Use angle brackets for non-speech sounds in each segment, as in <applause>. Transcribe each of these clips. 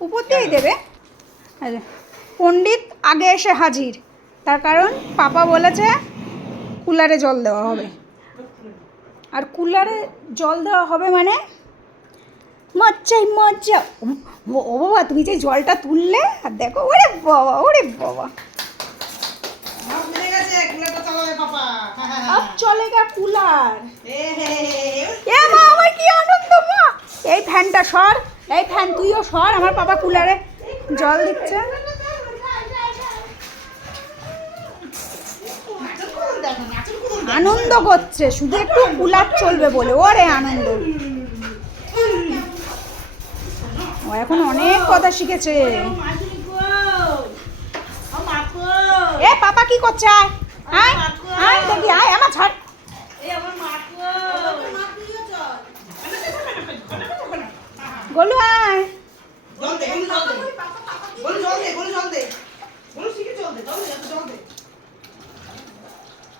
উপর দিয়েই দেবে। পণ্ডিত আগে এসে হাজির। তার কারণ পাপা বলেছে কুলারে জল দেওয়া হবে। আর কুলারে জল দেওয়া হবে মানে মজ্জাই মজ্জা ও ও বাবা তুমি যে জলটা তুললে আর দেখো ওরে বাবা ওরে বাবা। হ্যাঁ। চলেগা কুলার এ মা আমার কি আনন্দ মা? এই ফ্যানটা সর। এই ফ্যান, তুইও সর, আমার পাপা কুলারে জল দিচ্ছে। আনন্দ করছে, শুধু একটু কুলার চলবে বলে, ওরে আনন্দ। ও এখন অনেক কথা শিখেছে। এ, পাপা কি করছে, আয় আয় আয়, দেখি, আয়, আমার ছাড়। গোলু আয়। জল দে গোলু জল দে। গোলু জল দে গোলু জল দে। গোলু শিখে জল দে জল দে জল দে।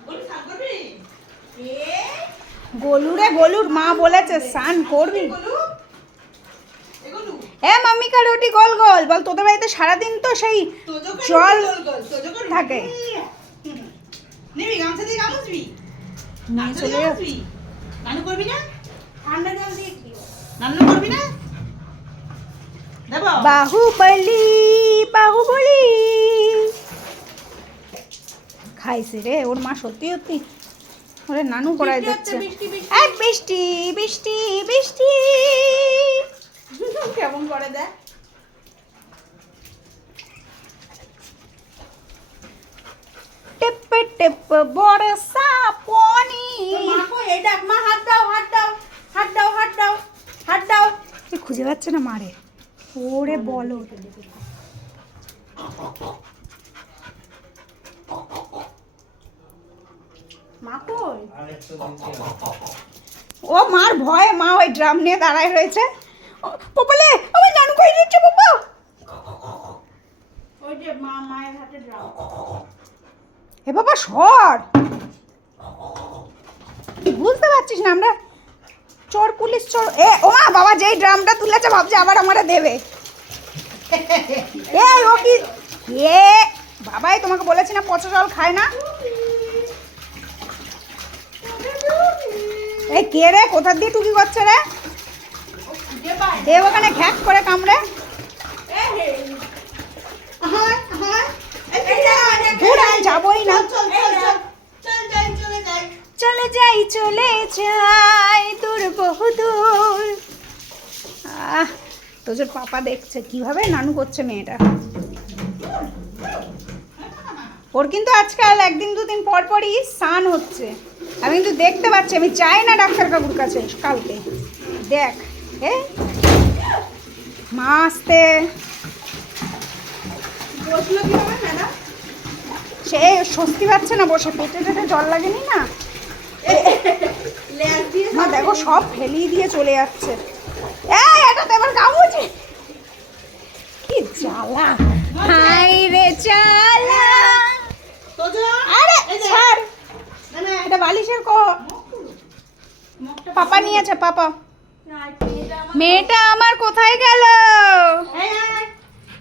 গোলু স্নান করবি? গোলুরে গোলুর মা বলেছে স্নান করবি এ গোলু? মাম্মি কা রুটি গোল গোল? বল তোদের বাড়িতে সারাদিন তো সেই জল থাকে। নিবি গামছা দিয়ে গামছবি? নিয়ে চলে যাবি নানু করবি না? ঠান্ডা জল দিয়ে নানু করবি না? বাহুবলি বাহুবলি। খাইছে রে ওর মা সত্যি সত্যি ওরে নানু করাই দিচ্ছে। এক বৃষ্টি বৃষ্টি বৃষ্টি। <laughs> কেমন করে দেয়? টিপ টিপ বরসা পানি। এই মা হাত দাও হাত দাও হাত দাও হাত দাও হাত দাও। খুঁজে পাচ্ছে না মারে ওরে বলো। ও মার ভয়ে মা ওই ড্রাম নিয়ে দাঁড়ায় রয়েছে। পোপলে আমার নানু কই দিচ্ছে পোপা? ওই যে মা মায়ের হাতে ড্রাম। হে বাবা সর। বুঝতে পারছিস না আমরা চোর পুলিশ চোর। এ ও মা বাবা যেই ড্রামটা তুলেছে ভাবছে আবার আমারে দেবে। এ ও কি? এ বাবাই তোমাকে বলেছি না পচা জল খায় না। এই কে রে? কোথার দিয়ে টুকি করছে রে? দেব ওখানে ঘ্যাক করে কামড়ে। যাবোই না। চলে যাই। চলে যাই দূর তোদের পাপা দেখছে। কীভাবে নানু করছে মেয়েটা? ওর কিন্তু আজকাল একদিন দুদিন পর পরই স্নান হচ্ছে। আমি কিন্তু দেখতে পাচ্ছি আমি চাই না ডাক্তার কাকুর কাছে কালকে দেখ এ? মা আসতে। সে স্বস্তি পাচ্ছে না বসে পেটে টেটে জল লাগেনি না? দেখো সব ফেলিয়ে দিয়ে চলে যাচ্ছে এই এটা তো এবার গামুছে কি জ্বালা হাই রে জ্বালা আরে ছাড়। এটা বালিশের ক পাপা নিয়েছে পাপা। মেয়েটা আমার কোথায় গেল?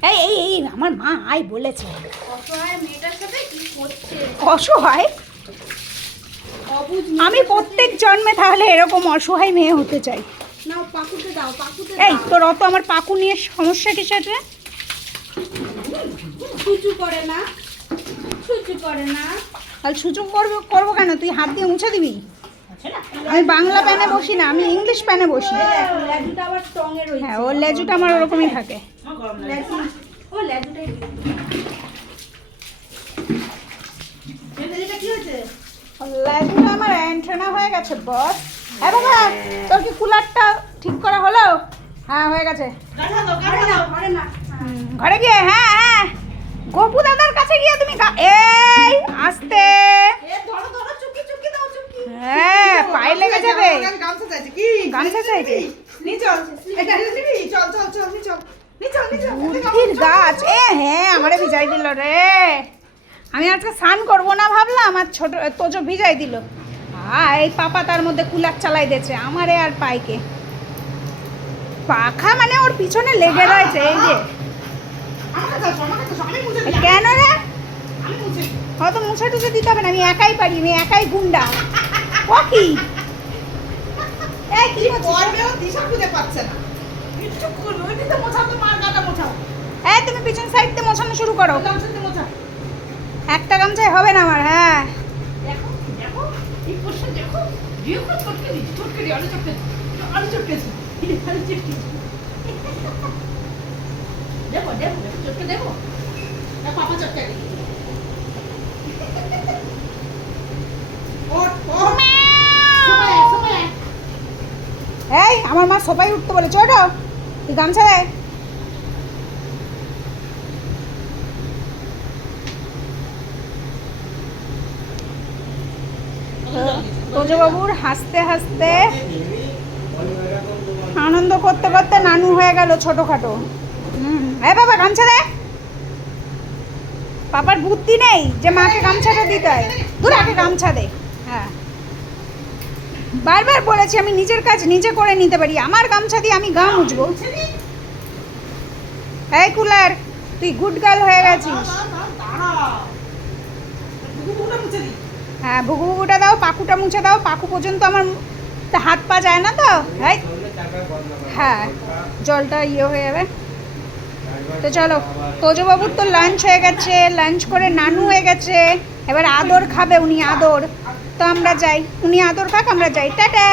এই এই এই আমার মা আই বলেছে। অসহায়? আমি প্রত্যেক জন্মে তাহলে এরকম অসহায় মেয়ে হতে চাই। এই তোর অত আমার পাকু নিয়ে সমস্যা কিসের রে? ছুচু করে না। ছুচু করে না। তাহলে সুযোগ করব করব কেন? তুই হাত দিয়ে মুছে দিবি? আমি বাংলা প্যানে বসি না আমি ইংলিশ প্যানে বসি। লেজুটা আবার স্ট্রং এর রয়েছে। হ্যাঁ ওর লেজুটা আমার ওরকমই থাকে। লেজুটাই লেজুটা কি হয়েছে? লেজুটা আমার অ্যান্টেনা হয়ে গেছে বস। হ্যাঁ বাবা তোর কি কুলারটা ঠিক করা হলো? হ্যাঁ হয়ে গেছে। না। ঘরে গিয়ে হ্যাঁ হ্যাঁ গোপু দাদার কাছে গিয়ে তুমি এই আসতে হ্যাঁ পায়ে লেগে যাবে গামছা চাইছে বুদ্ধির গাছ এ হ্যাঁ আমারে ভিজাই দিল রে আমি আজকে স্নান করব না ভাবলাম আর ছোট তোজো ভিজাই দিল আ এই পাপা তার মধ্যে কুলার চালাই দিয়েছে আমারে আর পাইকে পাখা মানে ওর পিছনে লেগে রয়েছে এই যে আমার কাছে আসো, আমার কাছে আসো, আমি মুছে দিই। কেন রে আমি মুছে দিই। মুছে দিতে হবে না আমি একাই পারি আমি একাই গুন্ডা। ও কি এই কি? দিশা খুঁজে পাচ্ছে না। এই তুমি পিছন সাইড দিয়ে মোছানো শুরু করো। একটা গামছায় হবে না আমার হ্যাঁ। দেখো, দেখো, দেখো। চটকে দিই, আলু চটকে দিই। আলু চটকেছি, আলু চটকেছি। দেখো, দেখো, দেখো, চটকে দেখো। না, পাপা চটকে দিই। ওঠ, ওঠ। সময় আয়, সময় আয়। এই, আমার মা সবাই উঠতে বলে ছোট তুই গামছা দেয় তোজবাবুর হাসতে হাসতে আনন্দ করতে করতে নানু হয়ে গেল ছোটখাটো। হুম, এ বাবা গামছা দে পাপার বুদ্ধি নেই যে মাকে গামছাটা দিতে হয়। দূর আগে গামছা দে। হ্যাঁ। বারবার বলেছি আমি নিজের কাজ নিজে করে নিতে পারি। আমার গামছা দিয়ে আমি গা মুছবো। মুছে এই কুলার, তুই গুড গার্ল হয়ে গেছিস। হ্যাঁ ভুগু ভুগুটা দাও, পাকুটা মুছে দাও। পাকু পর্যন্ত আমার হাত পা যায় না তো? হ্যাঁ জলটা ইয়ে হয়ে যাবে। তো চলো, তোজবাবুর তো লাঞ্চ হয়ে গেছে লাঞ্চ করে নানু হয়ে গেছে। এবার আদর খাবে উনি, আদর। তো আমরা যাই। উনি আদর খাক আমরা যাই। টাটা!